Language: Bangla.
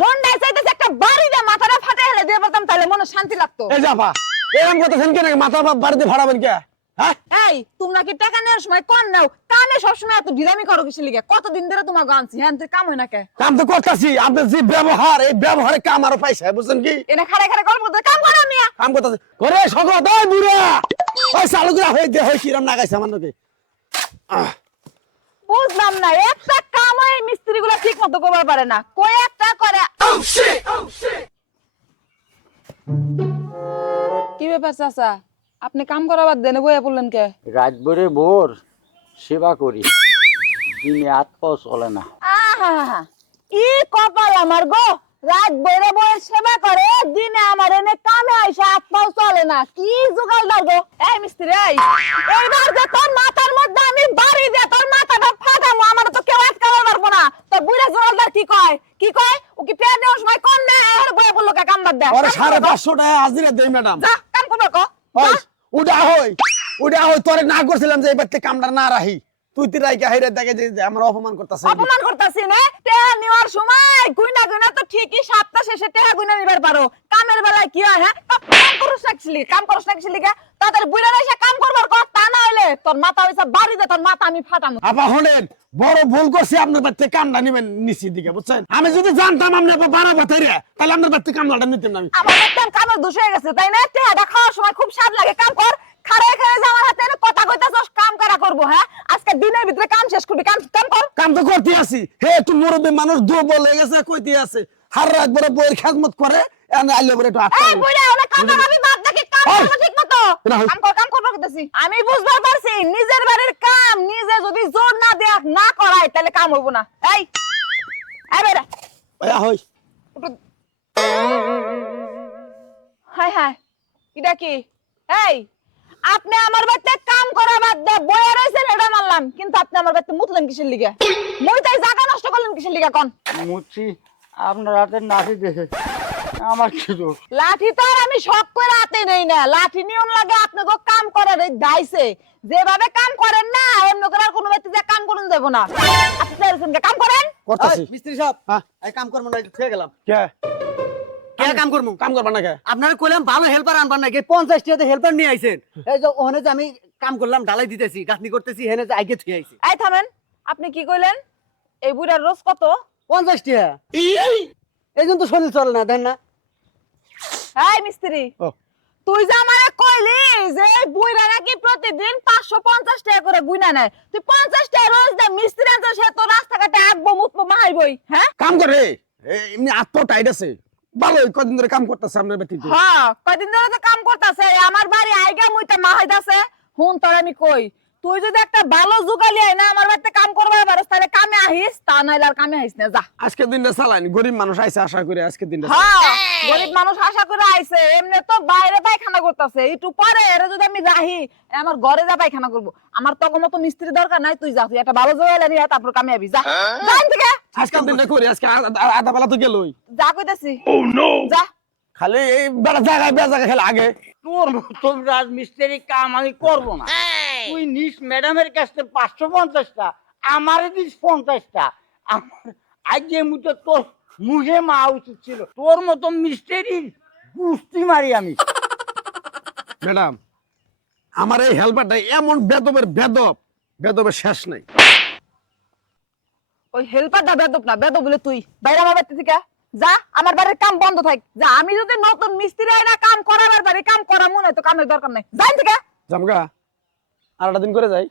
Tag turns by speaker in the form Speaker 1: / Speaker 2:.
Speaker 1: মনটাই চাইতেছে একটা বাড়ি দিয়ে মাথাটা ফাটে হেলে দিয়ে বলতাম তাহলে মনে শান্তি লাগতো।
Speaker 2: এই যাবা এরকম করতেছেন কেন মাথা বাপ বাড়িতে ভাড়াবেন কে? হ্যাঁ?
Speaker 1: এই তোমরা কি টাকা নেওয়ার সময় কম নাও? কামে সবসময় এত ঢিলামি করো কিসের লিগে? কতদিন ধরে তোমার গানছি হ্যাঁ কাম হয় না কে?
Speaker 2: কাম তো করতেছি আপনার যে ব্যবহার এই ব্যবহারে কাম আরও পাইছে বুঝছেন কি?
Speaker 1: এনে খাড়ে খাড়ে গল্প করতে কাম করো মিয়া।
Speaker 2: কাম করতেছে। করে সকল দই বুড়া! ওই চালু করে হয়ে দে হই কিরম নাগাইছে আমার আহ,
Speaker 1: বুঝলাম না একটা কাম হয় মিস্ত্রি ঠিক মতো করবার পারে না। কই একটা করে। কি ব্যাপার চাচা? আপনি কাম করাবার দেনে বইয়া পড়লেন কে?
Speaker 3: রাত ভরে ভোর সেবা করি। দিনে হাত পাও চলে না।
Speaker 1: আহা কি কপাল আমার গো। রাত বইরে বইরে সেবা করে দিনে আমার এনে কামে আইসা হাত পাও চলে না। কি জোগালদার গো। এই মিস্ত্রি এই। এইবার যে তোর মাথার মধ্যে আমি বাড়ি দিয়ে তোর মাথাটা ফাটামো আমার তো কেউ আটকাতে পারব না তো বুড়া জোগালদার কি কয় কি কয় ও কি পেয়ে নেওয়ার সময় কম নেয় আর বইয়া বলল কে কাম বাদ দেয়
Speaker 2: ওরে সাড়ে পাঁচশো টাকা হাজিরা ম্যাডাম।
Speaker 1: কো।
Speaker 2: উডা হই উডা হই তোরে না করছিলাম যে এবার থেকে কামটা না রাহি তুই তুই রাইকে হাইরে দেখে যে আমার অপমান করতেছে
Speaker 1: অপমান করতাছি না। টেহা নেওয়ার সময় গুইনা গুইনা তো ঠিকই সপ্তাহ শেষে টেহা গুইনা নিবার পারো। কামের বেলায় কি হয় হ্যাঁ? করস কাম করস কে তাদের বুইরা এসে কাম করবার কর তা না হইলে তোর মাথা হইছে বাড়ি দে তোর মাথা আমি ফাটামু।
Speaker 2: আপা বড় ভুল করছি আপনার বাড়িতে কামটা নিবেন দিকে বুঝছেন? আমি যদি জানতাম আপনি আপা বাড়া বাতাই তাহলে আপনার বাড়িতে নিতাম না আমি।
Speaker 1: আমার একদম কামের দোষ হয়ে গেছে তাই না? টেহাটা খাওয়ার সময় খুব স্বাদ লাগে। কাম কর খারে খারে আমার হাতে কথা কইতাছস কাম করা করব হ্যাঁ? আজকে দিনের ভিতরে কাম শেষ করবি কাম কাম কর।
Speaker 2: কাম তো করতে আসি হে তুই মুরব্বী মানুষ দুর্বল হয়ে গেছে কইতে আছে। হার রাত বড় বইয়ের খেদমত করে এনে আইলে একটু আটকা
Speaker 1: এই বুইড়া ওনা কাম আমি বুঝবার পারছি নিজের বাড়ির কাম নিজে যদি জোর না দেখ না করাই তাহলে কাম হইব না। এই এই
Speaker 2: হই।
Speaker 1: হাই হাই। এটা কি? এই আপনি আমার বাড়িতে কাম করা বাদ দে বইয়া রয়েছেন এটা মানলাম। কিন্তু আপনি আমার বাড়িতে মুতলেন কিসের লিগে? মই তাই জায়গা নষ্ট করলেন কিসের লিগে কোন?
Speaker 3: মুচি আপনার হাতের নাতি দেখে আমার কি দোষ?
Speaker 1: লাঠি তো আর আমি শখ করে হাতে নেই না। লাঠি নিয়ম লাগে আপনাকে কাম করার এই দাইছে যেভাবে কাম করেন না অন্য করে আর কোনো ব্যক্তি যে কাম করুন দেবো না। আপনি চাইছেন কাম করেন?
Speaker 2: করতেছি।
Speaker 4: মিস্ত্রি সাহেব
Speaker 2: হ্যাঁ।
Speaker 4: এই কাম করব না এই গেলাম।
Speaker 2: কে?
Speaker 4: কে কাম করব
Speaker 2: কাম করবা না কে
Speaker 4: আপনার কইলাম ভালো হেল্পার আনবার নাকি। পঞ্চাশ টাকাতে হেল্পার নিয়ে আইছেন। এই যে ওখানে যে আমি কাম করলাম ঢালাই দিতেছি গাঁথনি করতেছি হেনে যে আগে আইছি।
Speaker 1: এই থামেন আপনি কি কইলেন? এই বুড়ার রোজ কত?
Speaker 4: পঞ্চাশ টাকা এই জন্য তো শরীর চলে না দেন না।
Speaker 1: এই মিস্ত্রি। তুই যে আমারে কইলি যে বুইরা নাকি প্রতিদিন পাঁচশো পঞ্চাশ টাকা করে গুইনা নেয়। তুই পঞ্চাশ টাকা রোজ দে মিস্ত্রি আনছো সে তো রাস্তাঘাটে আঁকবো মুতবো মাহাইবই হ্যাঁ?
Speaker 2: কাম করে এমনি আত্ম টাইট আছে। ভালো কদিন ধরে কাম করতেছে আপনার বাড়িতে
Speaker 1: হ্যাঁ কয়দিন ধরে তো কাম করতেছে আমার বাড়ি আইগা মুইটা মা হইতাছে হুন তোর আমি কই? তুই যদি একটা ভালো জুগালি আই না আমার বাড়িতে কাম করবার পারস তাহলে কামে আহিস তা নাইলে আর কামে আহিস না যা।
Speaker 2: আজকে দিনটা চালাইনি গরিব মানুষ আইছে আশা করে আজকে দিনটা
Speaker 1: হ্যাঁ গরিব মানুষ আশা করে আইছে এমনি তো বাইরে পায়খানা করতেছে একটু পরে এর যদি আমি রাহি আমার ঘরে যা পায়খানা করব। আমার তো মতো মিস্ত্রি দরকার নাই তুই যা তুই একটা ভালো নিয়ে আয়, তারপর কামে আবি যা। জান থেকে
Speaker 2: আজকে দিনটা করি আজকে আধা- বেলা তো গেলই।
Speaker 1: যা কইতাছি। ও নো যা।
Speaker 2: খালি এই বেড়া জায়গায় জায়গায় খেলে আগে।
Speaker 3: তোর মতন রাজমিস্ত্রি কাম আমি করব না। তুই নিস ম্যাডামের কাছ থেকে পাঁচশো পঞ্চাশটা আমারে দিস পঞ্চাশটা। আমার আজকে মুখে তোর মুখে মা উচিত ছিল। তোর মতো মিস্ত্রির গুস্তি মারি আমি।
Speaker 2: ম্যাডাম আমার এই হেল্পারটা এমন বেদবের বেদব বেদবের শেষ নেই।
Speaker 1: ওই হেল্পারটা বেদব না বেদব বলে তুই। বাইরে আমার বাড়ি থেকে যা আমার বাড়ির কাম বন্ধ থাক। যা আমি যদি নতুন মিস্ত্রি আইনা কাম করাবার পারি কাম করা মনে হয় তো কামের দরকার নাই। যাই থেকে।
Speaker 2: জামগা একটা দিন করে যাই।